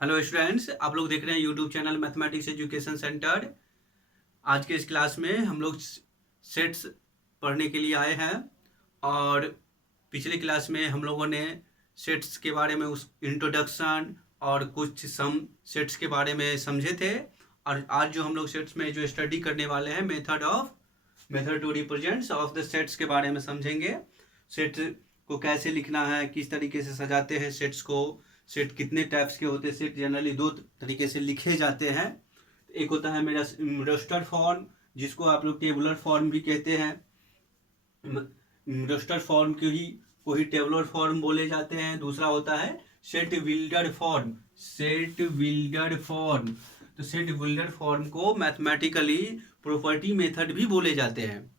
Hello students, आप लोग देख रहे हैं YouTube channel mathematics education centre. आज के इस क्लास में हम लोग सेट्स पढ़ने के लिए आए हैं और पिछले क्लास में हम लोगों ने सेट्स के बारे में उस इंट्रोडक्शन और कुछ सम सेट्स के बारे में समझे थे। और आज जो हम लोग सेट्स में जो स्टडी करने वाले हैं method to represents of the sets के बारे में समझेंगे। सेट को कैसे लिखना है, किस तरीके से सजाते हैं सेट्स को, सेट कितने टाइप्स के होते हैं। सेट जनरली दो तरीके से लिखे जाते हैं। एक होता है मेरा रोस्टर फॉर्म, जिसको आप लोग टेबुलर फॉर्म भी कहते हैं। रोस्टर फॉर्म को ही टेबुलर फॉर्म बोले जाते हैं। दूसरा होता है सेट विल्डर फॉर्म। तो सेट विल्डर फॉर्म को मैथमेटिकली प्रॉपर्टी मेथड भी बोले जाते हैं।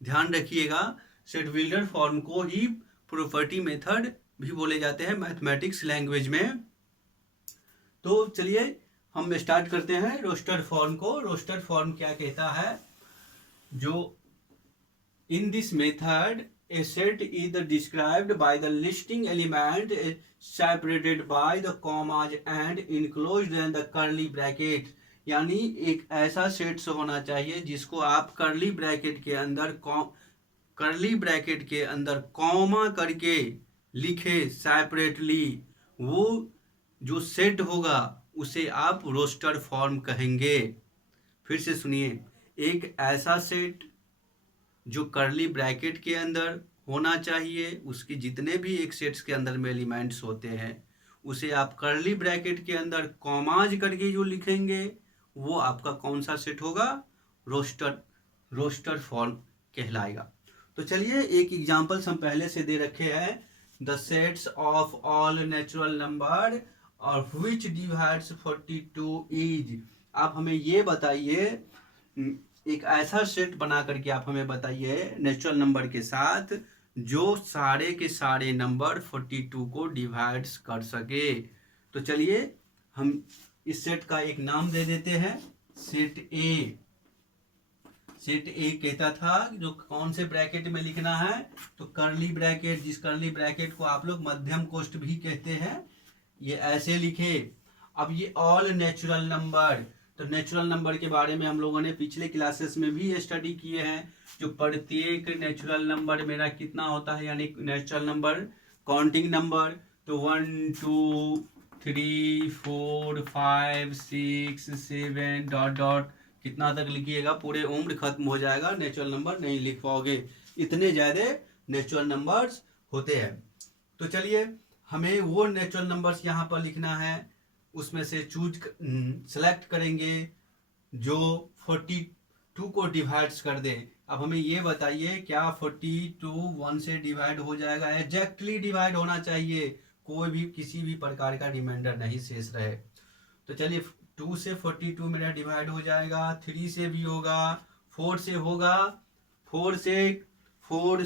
ध्यान रखिएगा, सेट विल्डर फॉर्म को ही प्रॉपर्टी मेथड भी बोले जाते हैं मैथमेटिक्स लैंग्वेज में। तो चलिए हम स्टार्ट करते हैं रोस्टर फॉर्म को। रोस्टर फॉर्म क्या कहता है? जो इन this method a set is described by the listing element separated by the commas and enclosed in the curly bracket। यानी एक ऐसा सेट्स होना चाहिए जिसको आप कर्ली ब्रैकेट के अंदर कॉमा करके लिखे सेपरेटली। वो जो सेट होगा उसे आप रोस्टर फॉर्म कहेंगे। फिर से सुनिए, एक ऐसा सेट जो कर्ली ब्रैकेट के अंदर होना चाहिए, उसके जितने भी एक सेट्स के अंदर में एलिमेंट्स होते हैं उसे आप कर्ली ब्रैकेट के अंदर कॉमाज करके जो लिखेंगे वो आपका कौन सा सेट होगा? रोस्टर फॉर्म कहलाएगा। तो चलिए एक एग्जांपल्स हम पहले से दे रखे हैं। The sets of all natural number और व्हिच डिवाइड्स 42 इज। आप हमें ये बताइए, एक ऐसा सेट बना करके आप हमें बताइए नेचुरल नंबर के साथ जो सारे के सारे नंबर 42 को डिवाइड्स कर सके। तो चलिए हम इस सेट का एक नाम दे देते हैं, सेट ए। सेट ए कहता था जो कौन से ब्रैकेट में लिखना है, तो कर्ली ब्रैकेट, जिस कर्ली ब्रैकेट को आप लोग मध्यम कोष्ठ भी कहते हैं, ये ऐसे लिखे। अब ये ऑल नेचुरल नंबर, तो नेचुरल नंबर के बारे में हम लोगों ने पिछले क्लासेस में भी स्टडी किए हैं। जो प्रत्येक नेचुरल नंबर मेरा कितना होता है, यानी नेचुरल नंबर काउंटिंग नंबर, तो 1 2 3 4 5 6 7 डॉट डॉट कितना तक लिखिएगा, पूरे उम्र खत्म हो जाएगा, नेचुरल नंबर नहीं लिख पाओगे, इतने ज़्यादा नेचुरल नंबर्स होते हैं। तो चलिए हमें वो नेचुरल नंबर्स यहाँ पर लिखना है, उसमें से सेलेक्ट करेंगे जो 42 को डिवाइड्स कर दे। अब हमें ये बताइए, क्या 42 1 से डिवाइड हो जाएगा? एग्जैक्टली डिवाइड होना चाहिए, कोई भी किसी भी प्रकार का रिमाइंडर नहीं शेष रहे। तो चलिए 2 से 42 मेरा डिवाइड हो जाएगा, 3 से भी होगा, 4 से होगा। 4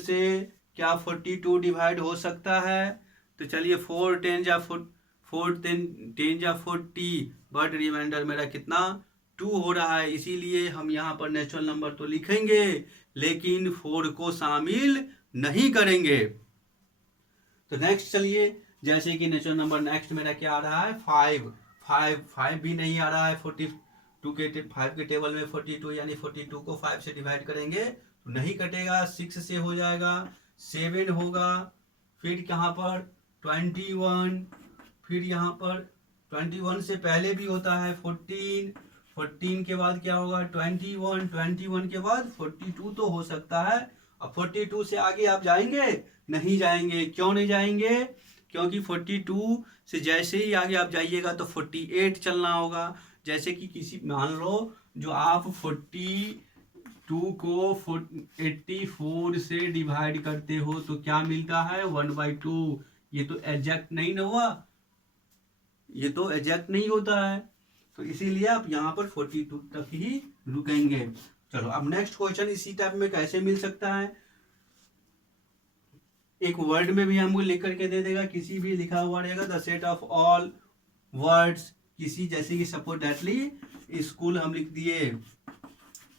से क्या 42 डिवाइड हो सकता है? तो चलिए 4 10 जा 40, बट रिमाइंडर मेरा कितना 2 हो रहा है, इसीलिए हम यहाँ पर नेचुरल नंबर तो लिखेंगे लेकिन 4 को शामिल नहीं करेंगे। तो नेक्स्ट चलिए, जैसे कि नेचुरल नंबर नेक्स्ट मेरा क्या आ रहा है? 5 भी नहीं आ रहा है। 42 के 5 के टेबल में 42, यानी 42 को 5 से डिवाइड करेंगे तो नहीं कटेगा। 6 से हो जाएगा, 7 होगा, फिर कहाँ पर 21, फिर यहाँ पर 21 से पहले भी होता है 14 के बाद क्या होगा? 21 के बाद 42 तो हो सकता है। अब 42 से आगे आप जाएंगे? नहीं जाएंगे। क्यों नहीं जाएंगे? क्योंकि 42 से जैसे ही आगे आप जाइएगा तो 48 चलना होगा। जैसे कि किसी मान लो जो आप 42 को 84 से डिवाइड करते हो तो क्या मिलता है? 1/2। ये तो एग्जैक्ट नहीं ना हुआ, ये तो एग्जैक्ट नहीं होता है, तो इसीलिए आप यहाँ पर 42 तक ही रुकेंगे। चलो अब नेक्स्ट क्वेश्चन इसी टाइप में कैसे मिल सकता है? एक वर्ड में भी हमको लिख करके दे देगा, किसी भी लिखा हुआ रहेगा the set of all words, किसी जैसे कि सपोज डेटली स्कूल हम लिख दिए,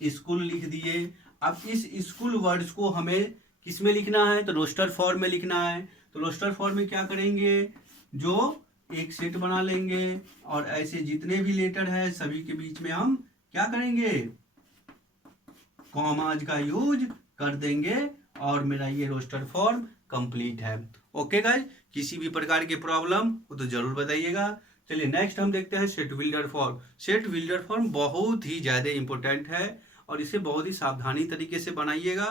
स्कूल लिख दिए। अब इस स्कूल वर्ड्स को हमें किस में लिखना है? तो रोस्टर फॉर्म में लिखना है। तो रोस्टर फॉर्म में क्या करेंगे? जो एक सेट बना लेंगे और ऐसे जितने भी लेटर है सभी के बीच में हम क्या करेंगे, कॉमाज का यूज कर देंगे और मेरा ये रोस्टर फॉर्म कंप्लीट है। ओके गाइस, किसी भी प्रकार की प्रॉब्लम हो तो जरूर बताइएगा। चलिए नेक्स्ट हम देखते हैं set builder form. Set builder form बहुत ही ज़्यादा इंपॉर्टेंट है और इसे बहुत ही सावधानी तरीके से बनाइएगा,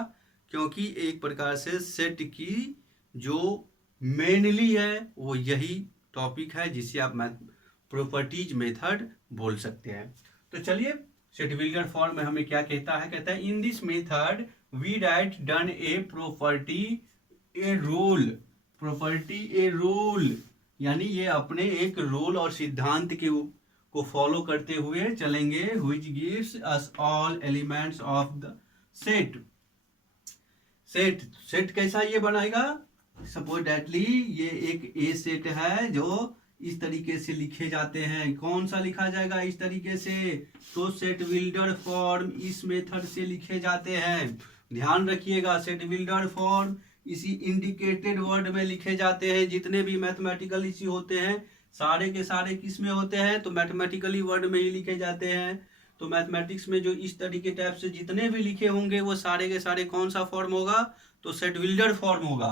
क्योंकि एक प्रकार से सेट की जो मेनली है वो यही टॉपिक है जिसे आप प्रॉपर्टीज मेथड बोल सकते हैं। तो चलिए सेट बिल्डर फॉर्म में हमें क्या कहता है, कहता है in this method we write down a property a rule. Property a rule यानी ये अपने एक रूल और सिद्धांत के को फॉलो करते हुए चलेंगे, which gives us all elements of the set. Set कैसा ये बनाएगा, सपोज डेटली ये एक ए सेट है जो इस तरीके से लिखे जाते हैं। कौन सा लिखा जाएगा इस तरीके से, तो सेट बिल्डर फॉर्म इस मेथड से लिखे जाते हैं। ध्यान रखिएगा, सेट बिल्डर फॉर्म इसी इंडिकेटेड वर्ड में लिखे जाते हैं। जितने भी मैथमेटिकल इश्यू होते हैं सारे के सारे किस में होते हैं, तो मैथमेटिकली वर्ड में ही लिखे जाते हैं। तो मैथमेटिक्स में जो इस तरीके टाइप से जितने भी लिखे होंगे वो सारे के सारे कौन सा फॉर्म होगा, तो सेट बिल्डर फॉर्म होगा।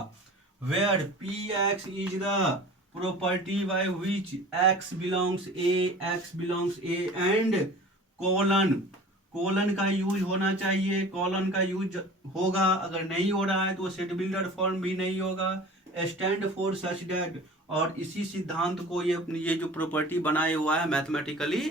Where P X is the property by which X belongs A and colon का यूज होना चाहिए। कोलन का यूज होगा, अगर नहीं हो रहा है तो सेट बिल्डर फॉर्म भी नहीं होगा। स्टैंड फॉर सच दैट, और इसी सिद्धांत को ये जो प्रॉपर्टी बनाए हुआ है मैथमेटिकली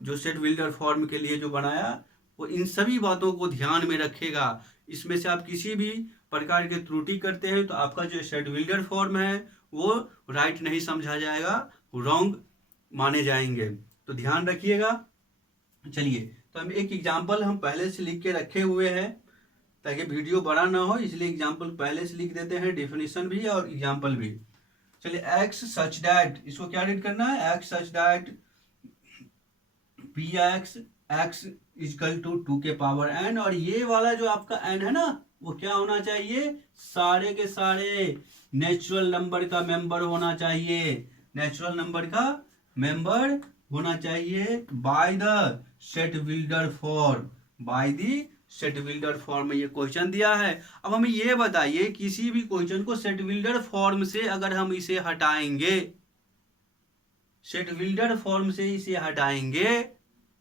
जो सेट बिल्डर फॉर्म के लिए जो बनाया, वो इन सभी बातों को ध्यान में रखेगा। इसमें से आप किसी भी प्रकार की त्रुटि करते हैं तो आपका जो सेट बिल्डर फॉर्म है वो राइट नहीं समझा जाएगा, रॉन्ग माने जाएंगे, तो ध्यान रखिएगा। चलिए तो हम एक एग्जाम्पल हम पहले से लिख के रखे हुए हैं ताकि वीडियो बड़ा ना हो, इसलिए एग्जाम्पल पहले से लिख देते हैं, डेफिनेशन भी और एग्जाम्पल भी। चलिए एक्स सच दैट, इसको क्या रीड करना है, X such that P X equal to 2 के पावर n, और ये वाला जो आपका n है ना वो क्या होना चाहिए, सारे के सारे नेचुरल नंबर का मेंबर होना चाहिए। नेचुरल नंबर का मेंबर होना चाहिए by the set builder form. By the set builder form में ये क्वेश्चन दिया है। अब हमें ये बताइए किसी भी क्वेश्चन को सेट बिल्डर फॉर्म से अगर हम इसे हटाएंगे, सेट बिल्डर फॉर्म से इसे हटाएंगे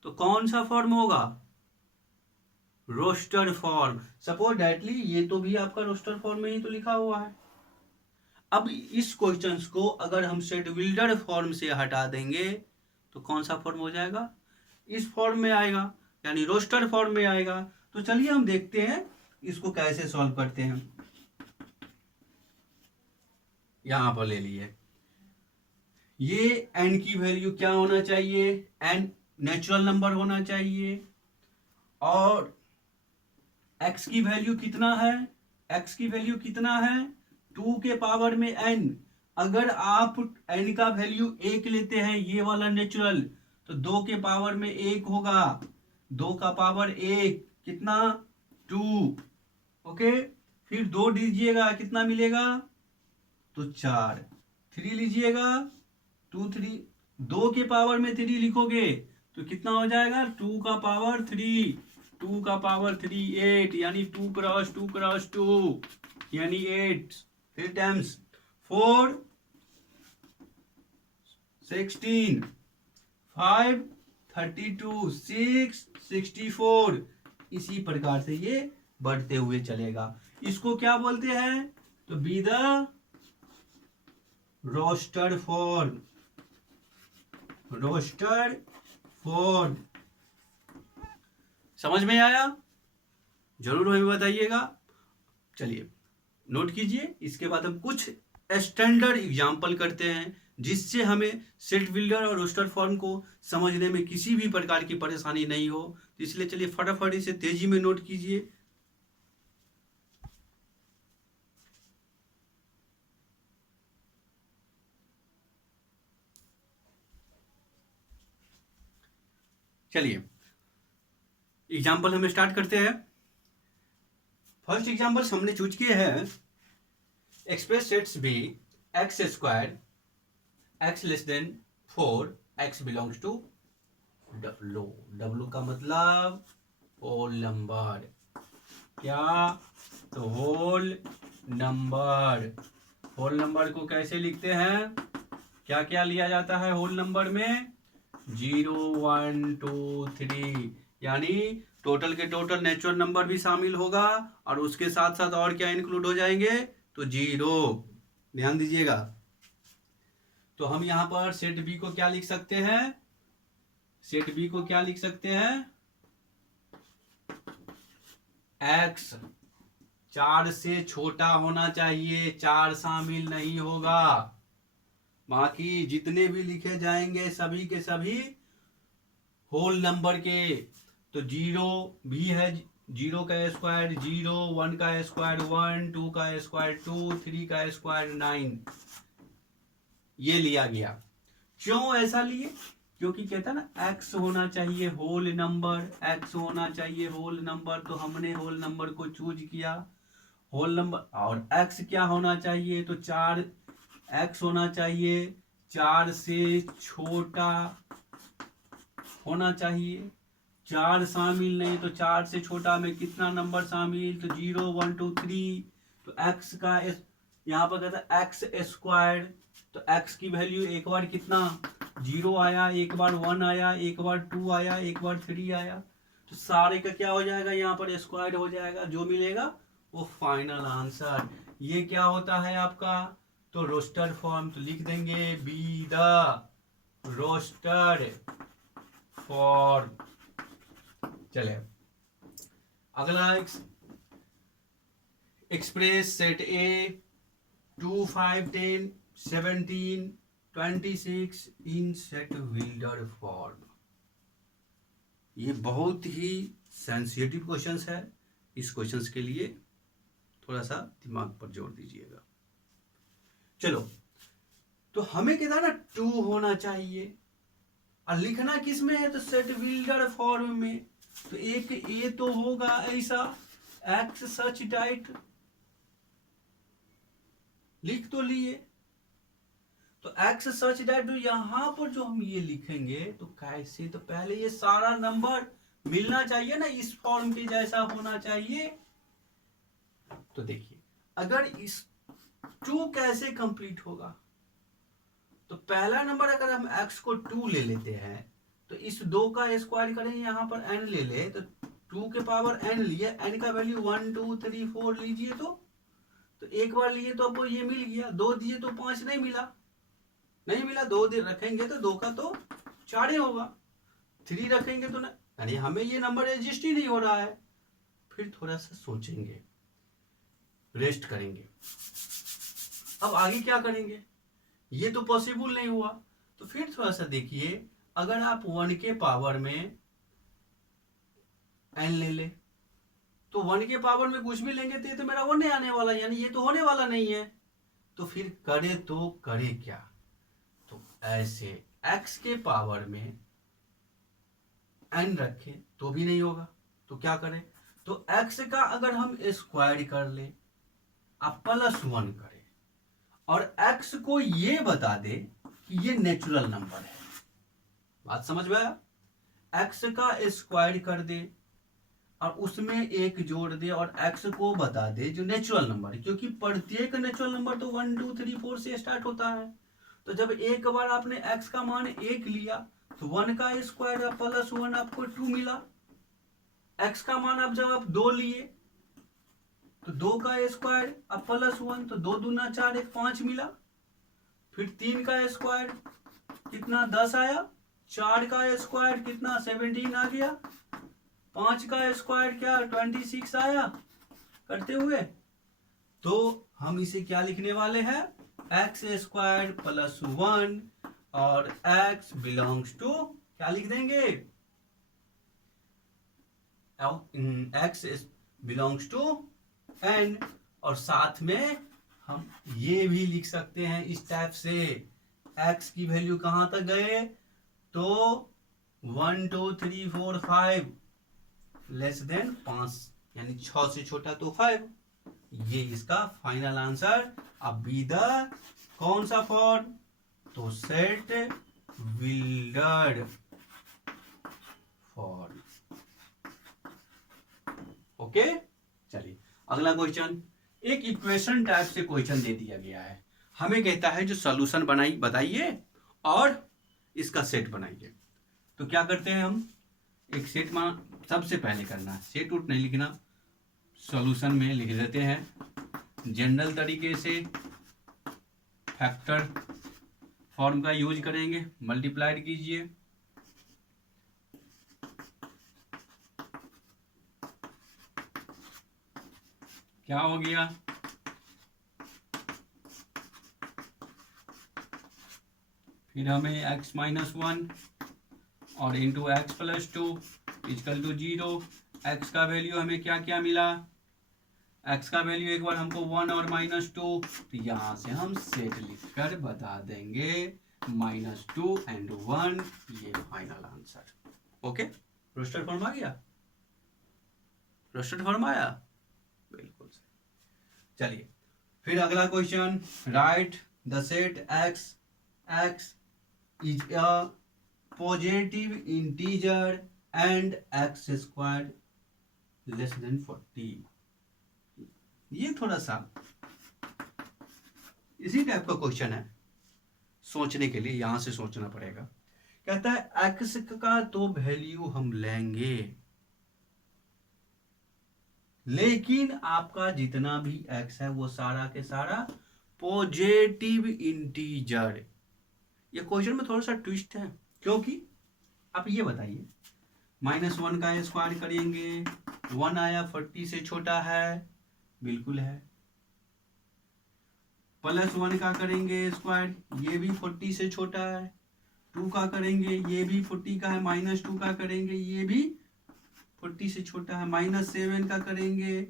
तो कौन सा फॉर्म होगा, रोस्टर फॉर्म। सपोज डेटली ये तो भी आपका रोस्टर फॉर्म में ही तो लिखा हुआ है। अब इस क्वेश्चंस को अगर हम सेट बिल्डर फॉर्म से हटा देंगे तो कौन सा फॉर्म हो जाएगा, इस फॉर्म में आएगा, यानी रोस्टर फॉर्म में आएगा। तो चलिए हम देखते हैं इसको कैसे सॉल्व करते हैं। यहां पर ले लिए, ये n की वैल्यू क्या होना चाहिए, n नेचुरल नंबर होना चाहिए, और x की वैल्यू कितना है, x की वैल्यू कितना है 2 के पावर में n। अगर आप n का वैल्यू 1 लेते हैं ये वाला नेचुरल, तो 2 के पावर में 1 होगा, 2 का पावर 1 कितना 2। ओके, फिर 2 दीजिएगा कितना मिलेगा, तो 4। 3 लीजिएगा 2 3, 2 के पावर में 3 लिखोगे तो कितना हो जाएगा 2 का पावर 3, 2 का पावर 3 8, यानी 2 क्रॉस 2 क्रॉस 2 यानी 8। फिर टाइम्स 4 16, 5 32, 6 64, इसी प्रकार से ये बढ़ते हुए चलेगा। इसको क्या बोलते हैं, तो be the roster form. Roster form समझ में आया, जरूर हमें बताइएगा। चलिए नोट कीजिए, इसके बाद हम कुछ स्टैंडर्ड एग्जाम्पल करते हैं जिससे हमें सेट बिल्डर और रोस्टर फॉर्म को समझने में किसी भी प्रकार की परेशानी नहीं हो। तो इसलिए चलिए फटाफट इसे तेजी में नोट कीजिए। चलिए एग्जाम्पल हम स्टार्ट करते हैं। फर्स्ट एग्जाम्पल हमने चूज किए हैं, express sets B X square x less than 4, x belongs to W। W का मतलब होल नंबर। क्या? तो होल नंबर। होल नंबर को कैसे लिखते हैं? क्या क्या लिया जाता है होल नंबर में? 0, 1, 2, 3, यानी टोटल के टोटल नेचुरल नंबर भी शामिल होगा और उसके साथ साथ और क्या इंक्लूड हो जाएंगे? तो 0। ध्यान दीजिएगा। तो हम यहां पर सेट बी को क्या लिख सकते हैं? सेट बी को क्या लिख सकते हैं? x 4 से छोटा होना चाहिए, 4 शामिल नहीं होगा। बाकी जितने भी लिखे जाएंगे सभी के सभी होल नंबर के। तो 0 भी है, 0 का स्क्वायर 0, 1 का स्क्वायर 1, 2 का स्क्वायर 2, 3 का स्क्वायर 9, ये लिया गया। क्यों ऐसा लिए? क्योंकि कहता है ना x होना चाहिए होल नंबर, x होना चाहिए होल नंबर, तो हमने होल नंबर को चूज किया होल नंबर। और x क्या होना चाहिए? तो 4 x होना चाहिए 4 से छोटा होना चाहिए, 4 शामिल नहीं। तो 4 से छोटा में कितना नंबर शामिल? तो 0, 1, 2, 3। तो x का यहाँ पर कहता है एक्स स्क्वायर, तो x की वैल्यू एक बार कितना 0 आया, एक बार 1 आया, एक बार 2 आया, एक बार 3 आया। तो सारे का क्या हो जाएगा? यहाँ पर स्क्वायर हो जाएगा, जो मिलेगा वो फाइनल आंसर। ये क्या होता है आपका? तो रोस्टर फॉर्म। तो लिख देंगे बी द रोस्टर फॉर्म। चले अगला express set A 2, 5, 10, 17, 26 in set builder form. ये बहुत ही सेंसिटिव क्वेश्चंस है। इस क्वेश्चंस के लिए थोड़ा सा दिमाग पर जोर दीजिएगा। चलो, तो हमें कहता है ना 2 होना चाहिए और लिखना किस में है? तो सेट विल्डर फॉर्म में। तो एक ए तो होगा ऐसा एक्स सच डाइट, लिख तो लिए। तो एक्स सच डाइट, तो यहां पर जो हम ये लिखेंगे तो कैसे? तो पहले ये सारा नंबर मिलना चाहिए ना, इस फॉर्म के जैसा होना चाहिए। तो देखिए अगर इस 2 कैसे कंप्लीट होगा? तो पहला नंबर अगर हम x को 2 ले लेते हैं तो इस 2 का स्क्वायर करेंगे, यहां पर n ले ले तो 2 के पावर n लिए, n का वैल्यू 1, 2, 3, 4 लीजिए। तो एक बार लिए तो आपको ये मिल गया। 2 दिए तो 5 नहीं मिला, नहीं मिला। 2 दे रखेंगे तो 2 का तो 4 ही होगा, 3 रखेंगे तो ना, यानी हमें ये नंबर एडजस्ट ही नहीं हो रहा है। फिर थोड़ा सा सोचेंगे, रेस्ट करेंगे, अब आगे क्या करेंगे? ये तो पॉसिबल नहीं हुआ। तो फिर थोड़ा सा देखिए, अगर आप 1 के पावर में n ले ले तो 1 के पावर में कुछ भी लेंगे तो ये तो मेरा 1 नहीं आने वाला, यानी ये तो होने वाला नहीं है। तो फिर करे तो करे क्या? तो ऐसे x के पावर में n रखे तो भी नहीं होगा, तो क्या करें? तो x का अगर हम स्क्वायर कर ले आप +1 करें और x को ये बता दे कि ये नेचुरल नंबर है। बात समझ में आया? x का स्क्वायर कर दे और उसमें एक जोड़ दे और x को बता दे जो नेचुरल नंबर है, क्योंकि प्रत्येक नेचुरल नंबर तो 1, 2, 3, 4 से स्टार्ट होता है। तो जब एक बार आपने x का मान 1 लिया तो 1 का स्क्वायर +1 आपको 2 मिला। x का मान आप जब आप 2 लिए तो 2 का स्क्वायर +1, तो 2 दूना 4, 1 5 मिला। फिर 3 का स्क्वायर कितना 10 आया, 4 का स्क्वायर कितना 17 आ गया, 5 का स्क्वायर क्या 26 आया करते हुए। तो हम इसे क्या लिखने वाले हैं? एक्स स्क्वायर +1 और x बिलोंग्स टू क्या लिख देंगे? x belongs to n। और साथ में हम ये भी लिख सकते हैं इस टाइप से, x की वैल्यू कहां तक गए? तो 1, 2, 3, 4, 5 लेस देन 5, यानी 6 से छोटा तो 5। ये इसका फाइनल आंसर। अब बी द कौन सा फॉर्म? तो सेट विल्डर्ड फॉर्म। ओके, चलिए अगला क्वेश्चन। एक इक्वेशन टाइप से क्वेश्चन दे दिया गया है, हमें कहता है जो सॉल्यूशन बताइए और इसका सेट बनाइए। तो क्या करते हैं हम, एक सेट में सबसे पहले करना है, सेट उट नहीं लिखना, सॉल्यूशन में लिख देते हैं। जनरल तरीके से फैक्टर फॉर्म का यूज करेंगे, मल्टीप्लाइड कीजिए, क्या हो गया, फिर हमें x माइनस 1 और into X plus 2 equal to 0। x का वैल्यू हमें क्या क्या मिला, x का वैल्यू एक बार हमको 1 और -2, तो यहां से हम सेट लिखकर बता देंगे -2 एंड 1, ये final answer. Okay, roster form आ गया, रोस्टर फॉर्म आया, बिल्कुल सही। चलिए फिर अगला question, write the set x is a positive integer and x square less than 40। ये थोड़ा सा इसी टाइप का क्वेश्चन है, सोचने के लिए यहां से सोचना पड़ेगा। कहता है x का तो वैल्यू हम लेंगे, लेकिन आपका जितना भी x है वो सारा के सारा पॉजिटिव इंटीजर। ये क्वेश्चन में थोड़ा सा ट्विस्ट है, क्योंकि आप ये बताइए, -1 का स्क्वायर करेंगे, 1 आया 40 से छोटा है, बिल्कुल है। +1 का करेंगे स्क्वायर, ये भी 40 से छोटा है। 2 का करेंगे, ये भी 40 का है, -2 का करेंगे, ये भी 40 से छोटा है। -7 का करेंगे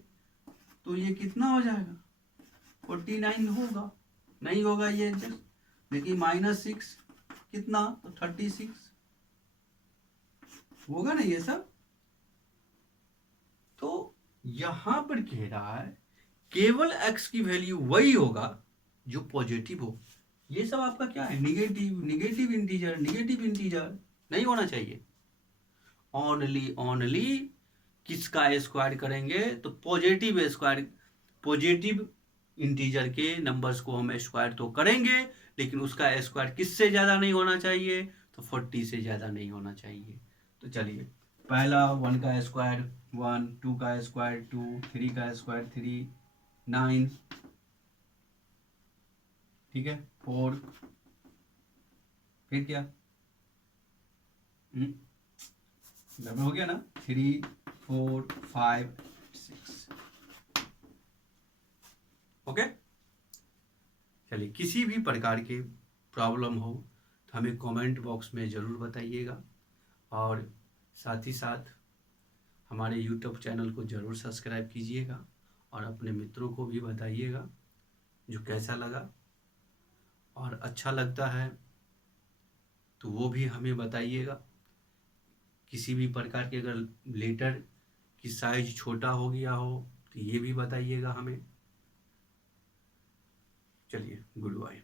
तो ये कितना हो जाएगा, 49 होगा, नहीं होगा ये एडजस्ट। देखिए -6 कितना, तो 36 होगा ना ये सब। तो यहां पर कह रहा है केवल x की वैल्यू वही होगा जो पॉजिटिव हो। ये सब आपका क्या है, निगेटिव इंटीजर नहीं होना चाहिए। ओनली किसका स्क्वायर करेंगे, तो पॉजिटिव स्क्वायर, पॉजिटिव इंटीजर के नंबर्स को हम स्क्वायर तो करेंगे, लेकिन उसका स्क्वायर किससे ज्यादा नहीं होना चाहिए, तो 40 से ज्यादा नहीं होना चाहिए। तो चलिए, पहला 1 का स्क्वायर 1, 2 का स्क्वायर 2, 3 का स्क्वायर 3, 9, ठीक है, 4, फिर क्या, गड़बड़ हो गया ना, 3, 4, 5, 6। ओके, चलिए किसी भी प्रकार की प्रॉब्लम हो तो हमें कमेंट बॉक्स में ज़रूर बताइएगा, और साथ ही साथ हमारे यूट्यूब चैनल को ज़रूर सब्सक्राइब कीजिएगा, और अपने मित्रों को भी बताइएगा जो कैसा लगा, और अच्छा लगता है तो वो भी हमें बताइएगा। किसी भी प्रकार के अगर लेटर की साइज छोटा हो गया हो तो ये भी बताइएगा हमें। चलिए, गुड बाय।